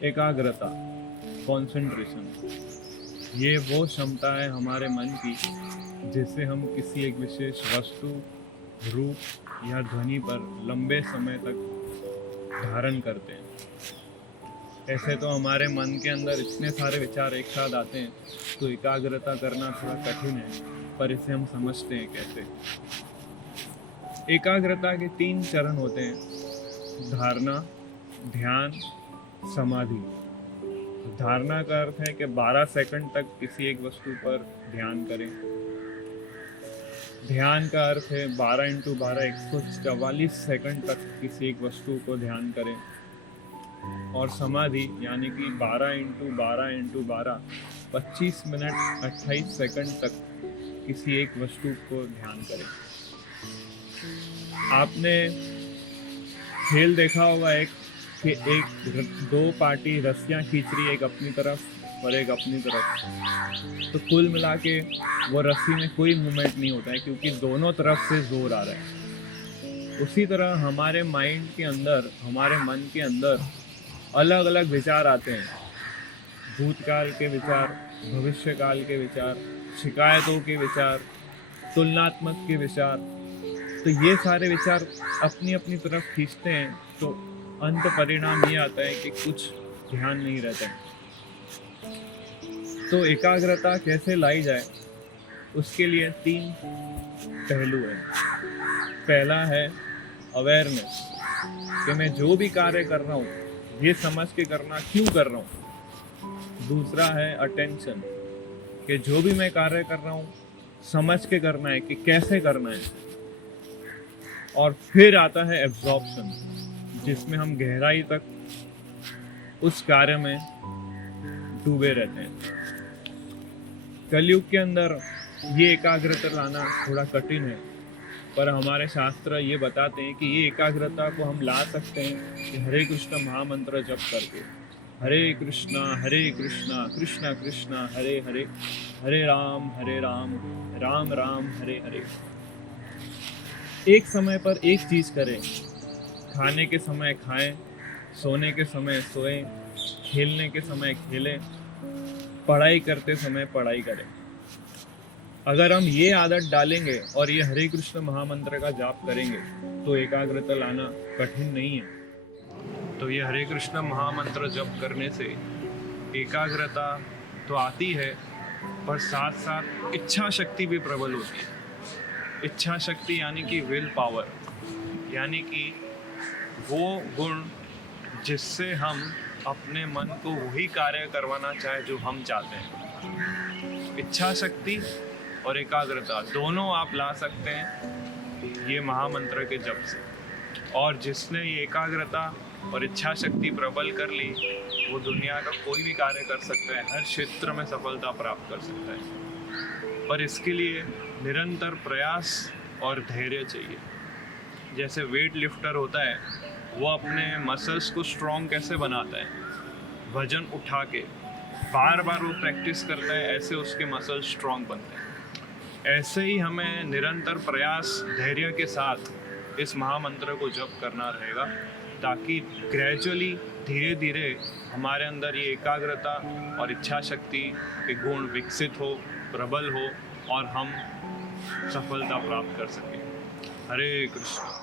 एकाग्रता, कंसंट्रेशन, ये वो क्षमता है हमारे मन की जिससे हम किसी एक विशेष वस्तु, रूप या ध्वनि पर लंबे समय तक धारण करते हैं। ऐसे तो हमारे मन के अंदर इतने सारे विचार एक साथ आते हैं, तो एकाग्रता करना थोड़ा कठिन है, पर इसे हम समझते हैं कैसे। एकाग्रता के 3 चरण होते हैं: धारणा, ध्यान, समाधि। धारणा का अर्थ है कि 12 सेकंड तक किसी एक वस्तु पर ध्यान करें। ध्यान का अर्थ है 12 × 12 144 सेकंड तक किसी एक वस्तु को ध्यान करें। और समाधि यानी कि 12 × 12 × 12 25 मिनट 28 सेकंड तक किसी एक वस्तु को ध्यान करें। आपने खेल देखा होगा कि दो पार्टी रस्सियाँ खींच रही है, एक अपनी तरफ और एक अपनी तरफ, तो कुल मिला के वो रस्सी में कोई मूवमेंट नहीं होता है क्योंकि दोनों तरफ से जोर आ रहा है। उसी तरह हमारे माइंड के अंदर, हमारे मन के अंदर अलग अलग विचार आते हैं। भूतकाल के विचार, भविष्यकाल के विचार, शिकायतों के विचार, तुलनात्मक के विचार। तो ये सारे विचार अपनी अपनी तरफ खींचते हैं, तो अंत परिणाम ये आता है कि कुछ ध्यान नहीं रहता है। तो एकाग्रता कैसे लाई जाए, उसके लिए 3 पहलू हैं। पहला है अवेयरनेस, कि मैं जो भी कार्य कर रहा हूँ ये समझ के करना क्यों कर रहा हूँ। दूसरा है अटेंशन, कि जो भी मैं कार्य कर रहा हूँ समझ के करना है कि कैसे करना है। और फिर आता है एब्जॉर्प्शन, जिसमें हम गहराई तक उस कार्य में डूबे रहते हैं। कलयुग के अंदर ये एकाग्रता लाना थोड़ा कठिन है, पर हमारे शास्त्र ये बताते हैं कि ये एकाग्रता को हम ला सकते हैं कि हरे कृष्ण महामंत्र जप करके। हरे कृष्णा कृष्णा कृष्णा हरे हरे, हरे राम राम राम हरे हरे। एक समय पर एक चीज करें, खाने के समय खाएं, सोने के समय सोएं, खेलने के समय खेलें, पढ़ाई करते समय पढ़ाई करें। अगर हम ये आदत डालेंगे और ये हरे कृष्ण महामंत्र का जाप करेंगे तो एकाग्रता लाना कठिन नहीं है। तो ये हरे कृष्ण महामंत्र जप करने से एकाग्रता तो आती है, पर साथ साथ इच्छा शक्ति भी प्रबल होती है। इच्छा शक्ति यानी कि विल पावर, यानी कि वो गुण जिससे हम अपने मन को वही कार्य करवाना चाहे जो हम चाहते हैं। इच्छा शक्ति और एकाग्रता दोनों आप ला सकते हैं ये महामंत्र के जप से। और जिसने ये एकाग्रता और इच्छा शक्ति प्रबल कर ली, वो दुनिया का कोई भी कार्य कर सकता है, हर क्षेत्र में सफलता प्राप्त कर सकता है। पर इसके लिए निरंतर प्रयास और धैर्य चाहिए। जैसे वेट लिफ्टर होता है, वो अपने मसल्स को स्ट्रॉन्ग कैसे बनाता है, वजन उठा के बार बार वो प्रैक्टिस करता है, ऐसे उसके मसल्स स्ट्रॉन्ग बनते हैं। ऐसे ही हमें निरंतर प्रयास, धैर्य के साथ इस महामंत्र को जप करना रहेगा, ताकि ग्रेजुअली, धीरे धीरे हमारे अंदर ये एकाग्रता और इच्छा शक्ति के गुण विकसित हो, प्रबल हो और हम सफलता प्राप्त कर सकें। हरे कृष्ण।